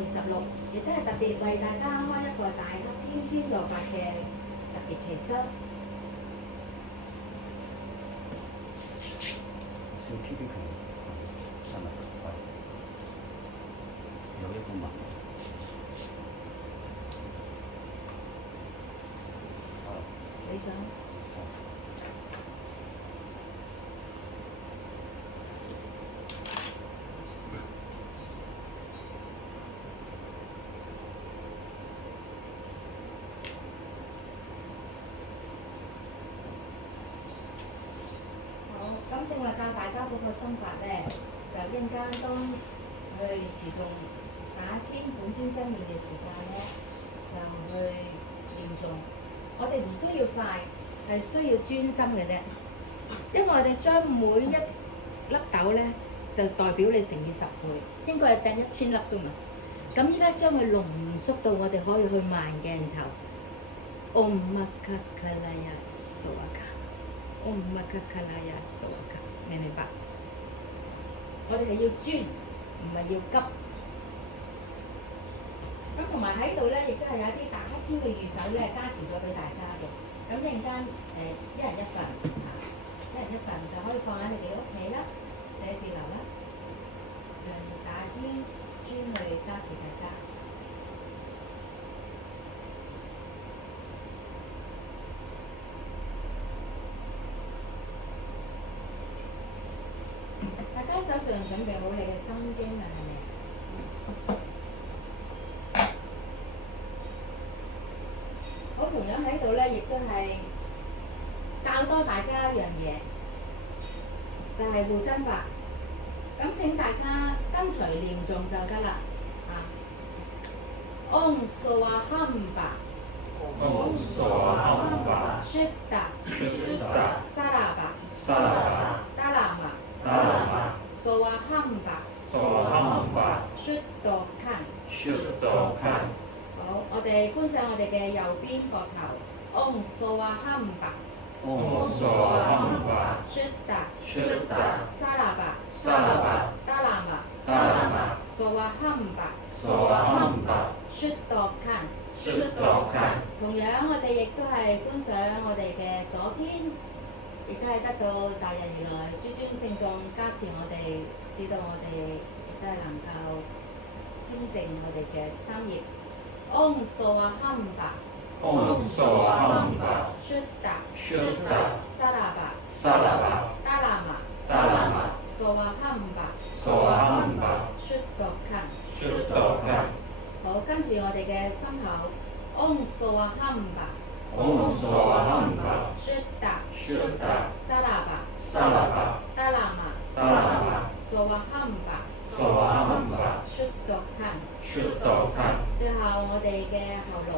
26，亦都係特別為大家開一個大黑天仙座法嘅特別祈修。小 K K 佢係咪？係有一個問題。你想？好，咁正話教大家嗰個心法咧，就一陣間當去持誦打天本尊真言嘅時間咧，就去念誦。我哋唔需要快，係需要專心嘅啫。因為我哋將每一粒豆咧，就代表你乘以10倍，應該係掟1000粒都嘛。咁依家將佢濃縮到我哋可以去慢鏡頭。Om Makakalaya Soaka，Om Makakalaya Soaka，明唔明白？我哋係要專，唔係要急。咁同埋喺度咧，亦都係有一啲大黑天嘅御守咧，加持咗俾大家嘅。咁一陣間一人一份嚇，一人一份就可以放喺你哋屋企啦、寫字樓啦，用大天專去加持大家。大家手上準備好你嘅心經啦，係咪？好，同樣喺度咧，亦都係教多大家一樣嘢，就係護身法。咁請大家跟隨念誦就得啦。Om Swahamba Om Swahamba Shuddha Saraba Saraba Dharma Dharma Swahamba Shuddhokan。 Shuddhokan。好，我哋觀想我哋嘅右邊膊頭。Om Swahamba Om Swahamba Shuddha Saraba Saraba Dharma Dharma Swahamba Swahamba Shuddhokan。 Shuddhokan。同樣，我哋亦都係觀想我哋嘅左邊，亦都係得到大日如來諸尊聖眾加持我哋，使到我哋亦都係能夠清淨我哋嘅三業。Om Swahamba Om Swahamba Shuddha Saraba Saraba Dharma Dharma Swahamba Swahamba Shuddhokan。 Shuddhokan。好，跟住我哋嘅心口。Om Swahamba Om Swahamba Shuddha Saraba Saraba Dharma Dharma Swahamba Swahamba Shuddhokan。 Shuddhokan。最後我哋嘅喉嚨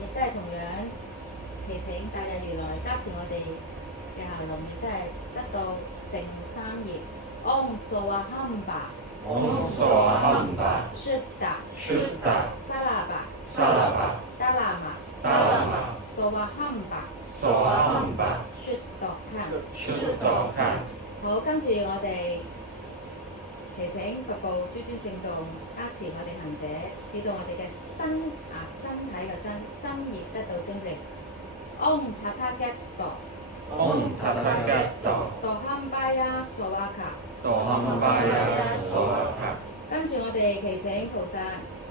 亦都係同樣祈請大日如來加持我哋嘅喉嚨，亦都係得到淨三業。Om Swahamba Om Swahamba Shuddha Saraba Saraba Dharma Dharma Swahamba Swahamba Shuddhokan。 Shuddhokan。好，跟住我哋祈請局部諸尊聖眾加持我哋行者，使到我哋嘅身體嘅身業得到清淨。Om Tathagata Om Tathagata Dohambaya Sawaka。 Dohambaya Sawaka。 跟住我哋祈請菩薩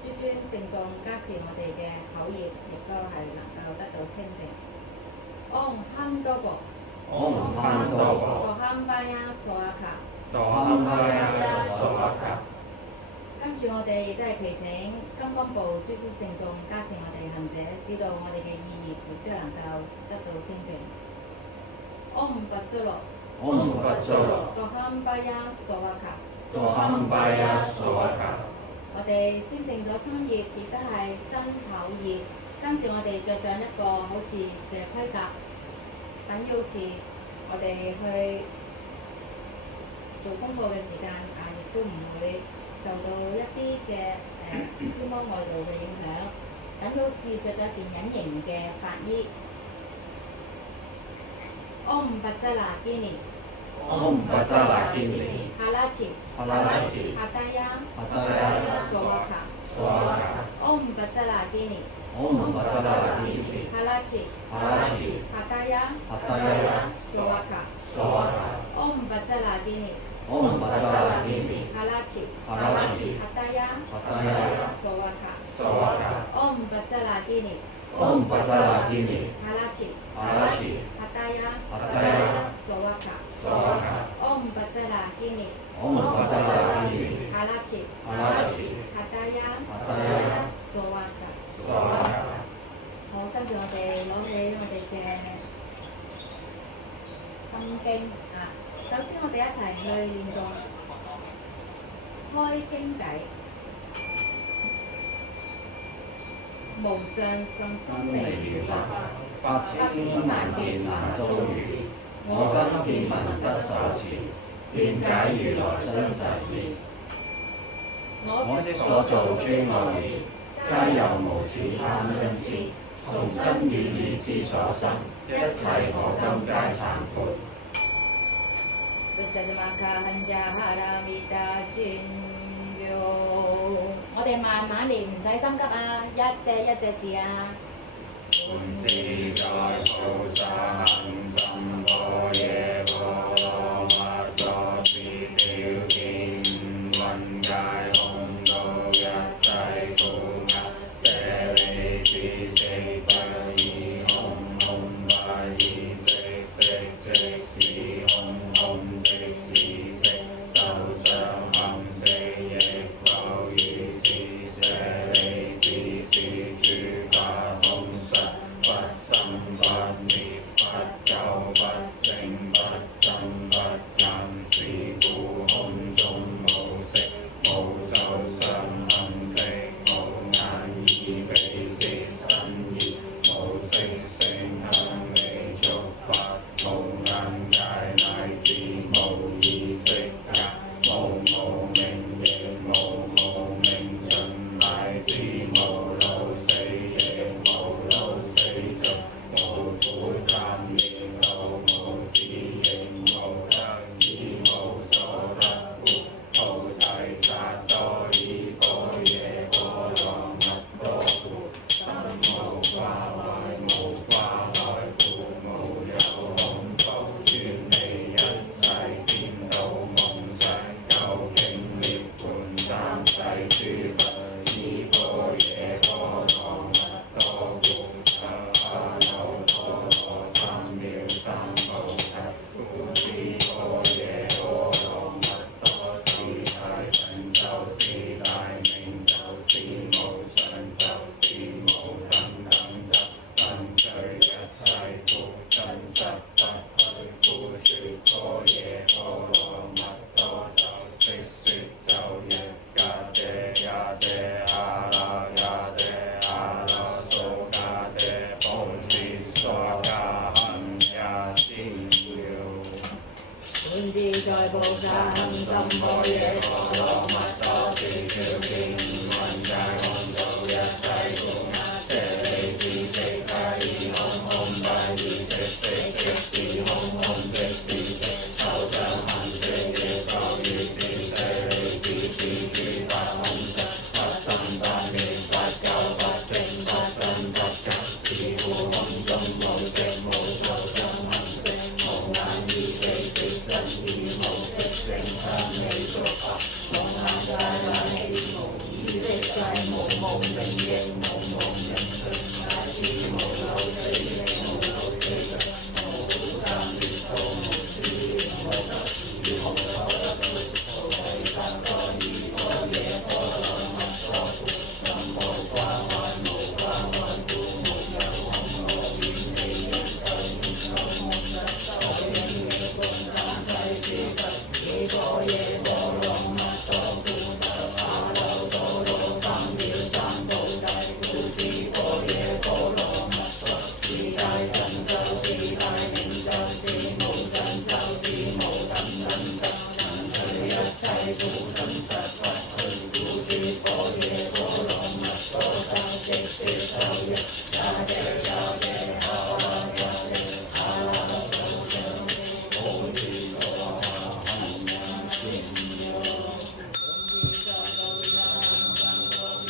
諸尊聖眾加持我哋嘅口業，亦都係能夠得到清淨。Om Handobo Om Handobo Dohambaya Sawaka。 Dohambaya Sawaka。 跟住我哋亦都係祈請金剛部諸尊聖眾加持我哋行者，使到我哋嘅意業亦都能夠得到清淨。Om Bajjalo Om Bajjalo Dohambaya Sawaka。 Dohambaya Sawaka。 我哋清淨咗三業，亦都係身口業。跟住我哋着上一個好似嘅盔甲，等於好似我哋去做功課嘅時間亦都唔會受到一啲嘅天魔外道嘅影響，等於好似着咗一件隱形嘅法衣。Om Bajjalagini Om Bajjalagini Halachi Halachi Hadaya Hadaya Sawaka Swaha. Om Vajradini. Om Vajradini. Halachi. Halachi. Hataya. Hataya. Sowaka. Swaha. Om Vajradini. Om Vajradini. Halachi. Halachi. Hataya. Hataya. Sowaka. Swaha. Om Vajradini. Om Vajradini. Halachi. Halachi. Hataya. Hataya. Sowaka. Swaha. Om Vajradini. Om Vajradini. Halachi. Halachi. Hataya. Hataya. Sowaka。 Swaha。好，跟住我哋攞起我哋嘅心經啊。首先我哋一齊去練誦開經偈。無上甚深微妙法，百千萬劫難遭遇，我今見聞得受持，願解如來真實義。我昔所造諸惡業，皆由無始貪嗔癡，從身語意之所生，一切我今皆懺悔。我哋慢慢練，唔使心急啊，一隻字啊。本自在菩薩行深般若波羅蜜多時，照見五蘊皆空，度一切苦厄。舍利子，悉不異空，空不異色，色即是空，空即是色，受想行識亦復如是。舍利子，是諸法空實，不生不滅，不垢不淨，不增不減，是故空中無色，無受想行識，無眼耳鼻舌身意，無色聲香味觸法，無眼界乃至無意識界，無明亦無明盡，乃至無老死亦無老死盡，無苦參滅道，無智亦無得已，無所得故，菩提薩埵依般若波羅蜜多故，心無掛礙，無掛礙故，無有恐怖，願離一切顛倒夢想，究竟涅槃三世諸佛依般若波羅蜜多故，阿耨多羅三藐三菩提，故知般若波羅蜜多是大成就，是大明就，是無上就，是無等等就，能具一切苦，真實不虛，故說般若波羅蜜多就，即說就亦迦遮迦遮阿那迦遮阿那蘇迦遮菩提薩迦行也之妙。本自在菩薩行深般若波羅蜜多時，照見五蘊皆空，度一切苦厄。舍利子，悉不異空，空不異色，色即是空，空即是色，受想行識亦復如是。舍利子，是諸法空實，不生不滅，不垢不淨，不增不減，是故空中無色，無受想行識，無眼耳鼻舌身意，無色聲香味觸法，無眼界乃至無意識界，無無明亦無無明盡，乃至無老死亦無老死盡，無苦參滅道，無智亦無得已，無所得故，菩提薩埵依般若波羅蜜多故，心無掛礙，無掛礙故，無有恐怖，願離一切顛倒夢想，究竟涅槃三世諸佛依般若波羅蜜多故，得阿耨多羅三藐三菩提，故知般若波羅蜜多是大成就，是大明就，是無上就，是無等等就，能除一切苦，真實不虛，故知般若波羅蜜多就，即說就亦迦遮迦遮阿那迦遮阿那蘇迦遮菩提薩埵行也之妙。本自在菩薩行深般若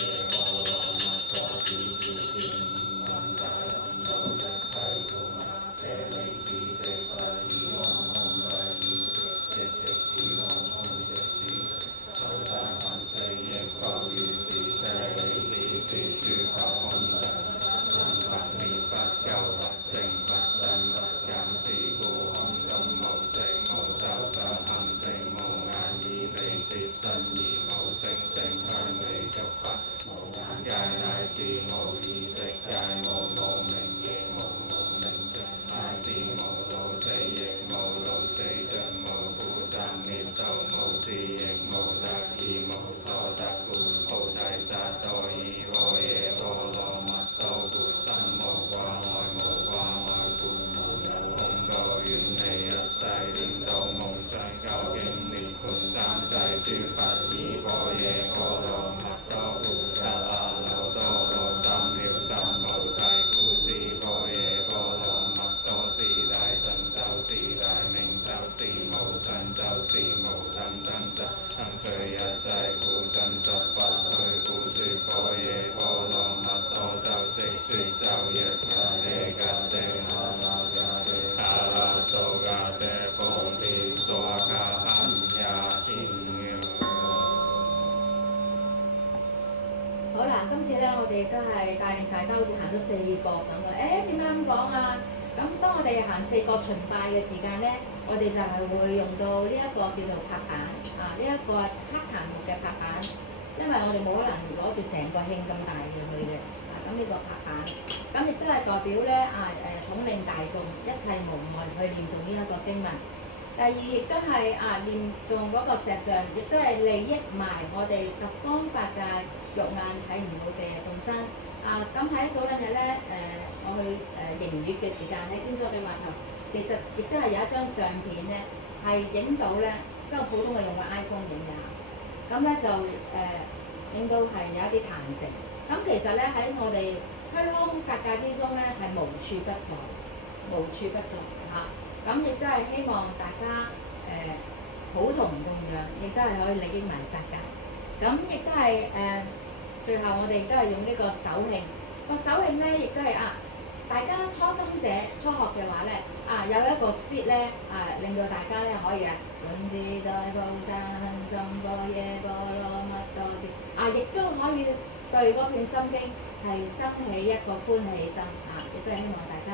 事亦無得意無所得故，菩提薩埵依般若波羅蜜多故，心無掛礙無掛礙故，無有恐怖遠離一切顛倒夢想，究竟涅槃三世諸佛依般若波羅蜜多故，得阿耨多羅三藐三菩提故，知般若波羅蜜多是大神咒，是大明咒，是無上咒，是無等等咒，能除一切苦盡十八趣故，說般若波羅蜜多咒，即說咒曰：伽廸伽廸阿那伽廸阿那蘇伽廸菩提薩迦栴也天嘅。好啦，今次咧我哋都係帶領大家好似行咗4個咁嘅。點解咁講啊？咁當我哋行4個巡拜嘅時間咧，我哋就係會用到呢一個叫做拍板啊，呢一個黑檀木嘅拍板，因為我哋冇可能攞住成個磬咁大嘅去嘅啊。咁呢個拍板，咁亦都係代表咧統領大眾一切無礙去念誦呢一個經文。第二亦都係念誦嗰個石像，亦都係利益埋我哋十方法界肉眼睇唔到嘅眾生。咁喺早兩日咧，我去迎月嘅時間喺尖沙咀碼頭，其實亦都係有一張相片咧，係影到咧，即係普通嘅用個 iPhone 影嘅，咁咧就影到係有一啲彈性。咁其實咧喺我哋虛空法界之中咧係無處不在，無處不在嚇。咁亦都係希望大家普同供養，亦都係可以利益埋法界。咁亦都係最後我哋都係用呢個手磬。個手磬咧，亦都係大家初心者初學嘅話咧，有一個 speed 咧，令到大家咧可以本自在菩薩行深般若波羅蜜多時，亦都可以對嗰片心經係生起一個歡喜心，亦都係希望大家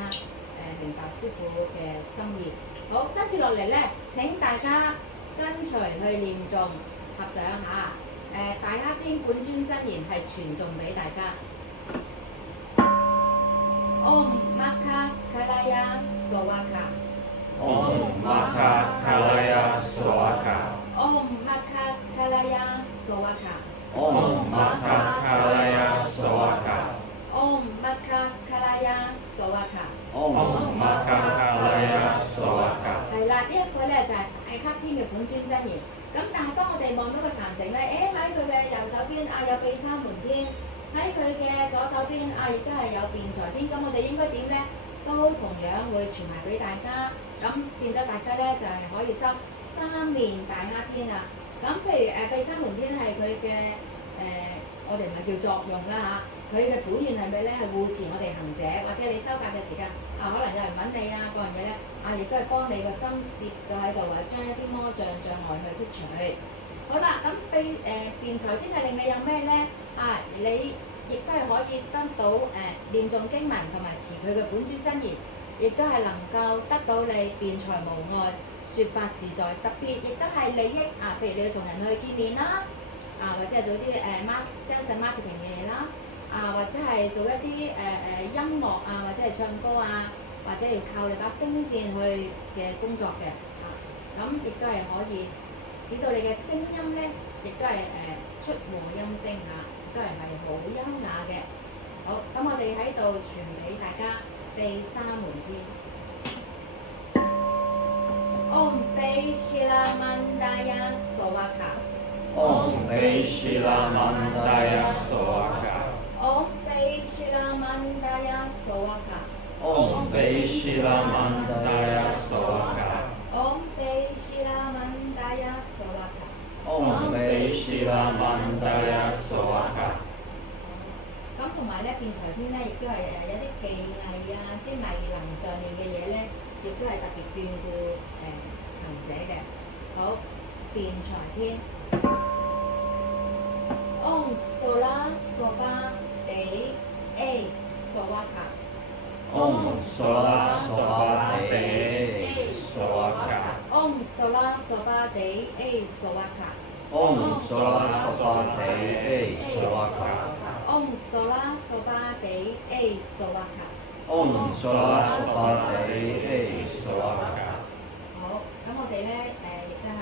明白師傅嘅心意。好，跟住落嚟咧，請大家跟隨去念誦合掌嚇。大家聽本尊真言係傳頌俾大家。Om Maka Kalaya Sawaka。Om Maka Kalaya Sawaka。Om Maka Kalaya Sawaka。Om Maka Kalaya Sawaka。Om Maka Kalaya Sawaka。Om Maka Kalaya Sawaka。係啦，呢一個咧就係大黑天嘅本尊真言。咁但係當我哋望到個壇城咧，喺佢嘅右手邊有毗沙門天，喺佢嘅左手邊亦都係有辯財天。咁我哋應該點咧？都同樣會傳埋俾大家。咁變咗大家咧就係可以收3面大黑天啦。咁譬如毗沙門天係佢嘅我哋唔係叫作用啦嚇，佢嘅本願係咩咧？係護持我哋行者，或者你修法嘅時間可能有人揾你各樣嘢咧，亦都係幫你個心攝咗喺度，或者將一啲魔障障礙去剔除。好啦，咁辯財天係令你有咩咧？你亦都係可以得到念誦經文同埋持佢嘅本尊真言，亦都係能夠得到你辯財無礙、説法自在，特別亦都係利益譬如你要同人去見面啦，或者係做啲sales marketing 嘅嘢啦，或者係做一啲音樂或者係唱歌或者要靠你把聲線去嘅工作嘅，咁亦都係可以使到你嘅聲音咧，亦都係出和音聲都係好優雅嘅。好，咁我哋喺度傳俾大家毗沙門天。Om Be Shila Mandaya Sawaka。Om Be Shila Mandaya Sawaka。Om Be Shila Mandaya Sawaka。Om Be Shila Mandaya Sawaka。Om Be Shila Mandaya Sawaka。Om Be Shila Mandaya Sawaka。咁同埋咧，辯財天咧，亦都係有啲技藝啲藝能上面嘅嘢咧，亦都係特別眷顧行者嘅。好，辯財天。Om Sola Soba De A Sawaka。Om Sola Soba De Sawaka。Om Sola Soba De A Sawaka。Om Sola Soba De Sawaka。Om Sola Soba De A Sawaka。Om Sola Soba De Sawaka。好，咁我哋咧亦都係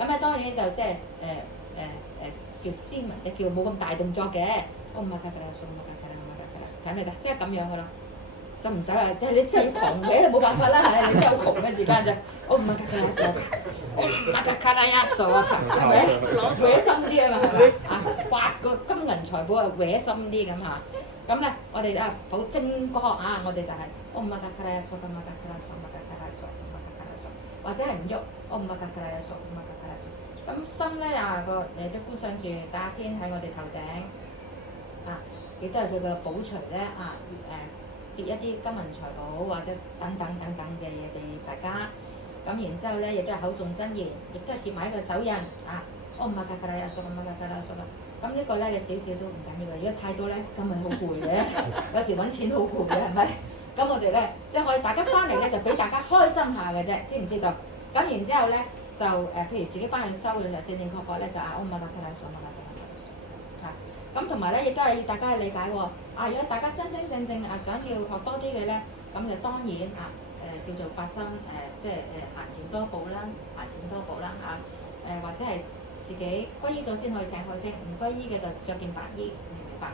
咁啊當然就即係叫斯文嘅，叫冇咁大動作嘅。哦唔係㗎啦，數唔係㗎啦，唔係㗎啦，睇咩㗎？即係咁樣㗎啦，就唔使話即係你真係要窮嘅，你冇辦法啦，係你真係好窮嘅時間就哦唔係㗎啦，數哦唔係㗎啦，一數啊，係咪？搲深啲啊嘛，係咪啊？挖個金銀財寶啊，搲深啲咁嚇。咁咧，我哋啊好精確啊，我哋就係哦唔係㗎啦，數唔係㗎啦，數唔係㗎啦，數唔係㗎啦，數或者係唔喐，哦唔係㗎啦，數唔係㗎啦，數。咁心咧啊個都觀想住大天喺我哋頭頂啊，亦都係佢嘅寶錘咧啊結一啲金銀財寶或者等等嘅嘢俾大家。咁然之後咧，亦都係口誦真言，亦都係結埋一個手印啊。哦唔係㗎啦，數唔係㗎啦，數啦。咁呢個咧你少少都唔緊要嘅，如果太多咧，咁咪好攰嘅。有時揾錢好攰嘅係咪？咁我哋咧即係可以大家翻嚟咧就俾大家開心下嘅啫，知唔知道？咁然之後咧。就譬如自己翻去收嘅時候，正確咧就我唔係㗎啦，數唔係㗎啦，嚇咁同埋咧，亦都係大家去理解喎。如果大家真真正正想要學多啲嘅咧，咁就當然叫做發心即係行前多步啦，行前多步啦或者係自己皈依咗先可以請開聲，唔皈依嘅就着件白衣，明白？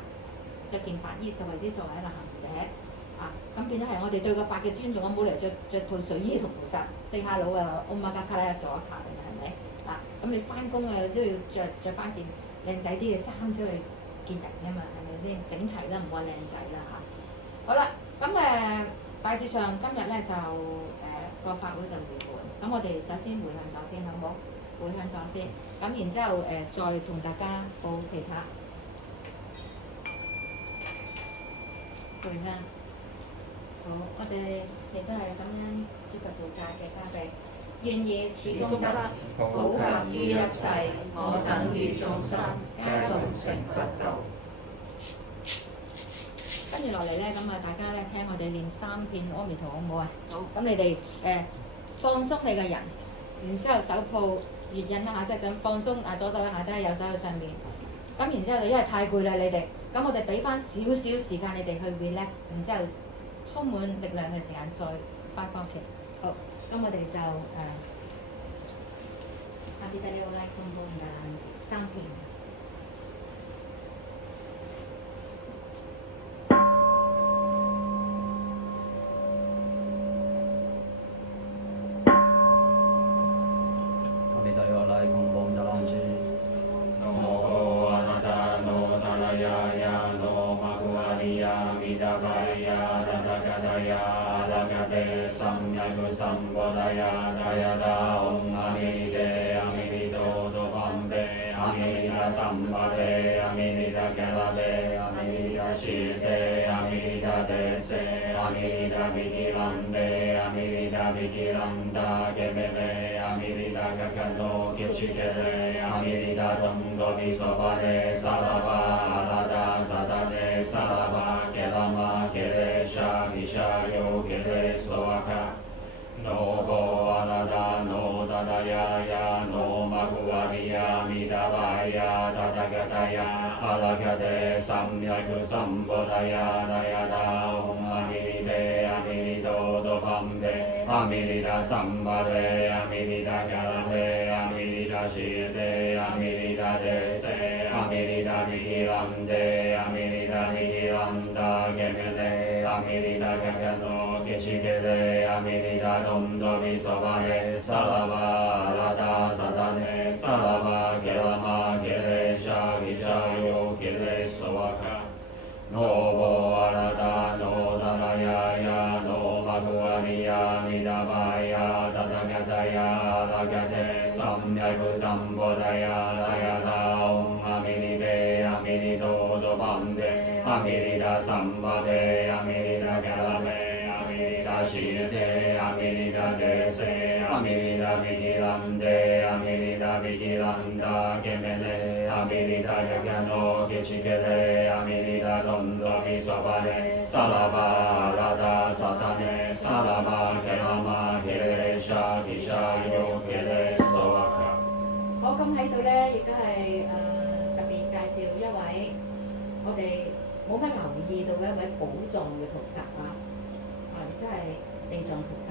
着件白衣就為之作為一個行者。咁變咗係我哋對個法嘅尊重，我冇嚟着套睡衣同菩薩 say hello 啊，我唔係㗎啦，傻下嘅係咪？咁你翻工都要着翻件靚仔啲嘅衫出去見人㗎嘛，係咪先？整齊啦，唔好話靚仔啦嚇。好啦，咁大致上今日咧就個法會就回滿，咁我哋首先回向咗先，好唔好？回向咗先，咁然之後再同大家報其他回向。好，我哋亦都係咁樣接受菩薩嘅加被，願以此功德普及於一切我等與眾生，皆共成佛道。跟住落嚟咧，咁大家咧聽我哋念3遍阿彌陀好唔好啊？好。咁你哋放鬆你嘅人，然之後手抱月印啦嚇，即係咁放鬆左手喺下低，右手喺上面。咁然之後就因為太攰啦，你哋，咁我哋俾翻少少時間你哋去 relax， 然之後。充滿力量嘅時間再翻屋企。好，咁我哋就阿啲啲拉空空嘅3遍。阿彌陀佛，來空空的浪子。Samyaku Sambodaya Dayada Om Amide Amido Dopambe Amida Sambade Amida Galabe Amida Shite Amida Dese Amida Vigilande Amida Vigilanda Gemele Amida Gagano Kichikele Amida Dondo Visopade Salava Alada Sadade Salava Kelama Kelesha Vishayo Kele Soaka No Anada No Dadaya No Maguariya Midavaya Dadagataya Alagade Samyaku Sambodaya Dayada Om Amiribe Amirido Dopambe Amirida Sambade Amirida Galade Amirida Shirde Amirida Dese Amirida Vigilande Amirida Vigilanda Gemene Amirida Gagano Kichikele Amirida Dondo Visovane Salava Alada Sadane Salava Kelama Kelesha Vishayo Kele Sovaka No Alada No Danayaya No Maguariya Midavaya Tadagataya Alagade Samyaku Sambodaya Dayada Om Amiribe Amirido Dopambe Amirida Sambade Amirida Galabe Amirida Shirde Amirida Dese Amirida Vigilande Amirida Vigilanda Gemene Amirida Gagano Kichikele Amirida Dondo Visopade Salava Alada Satane Salava Kelama Kelesha Kishayo Kele Soaka。好，咁喺度咧，亦都係特別介紹一位我哋冇乜留意到嘅一位寶藏嘅菩薩亦都係地藏菩薩。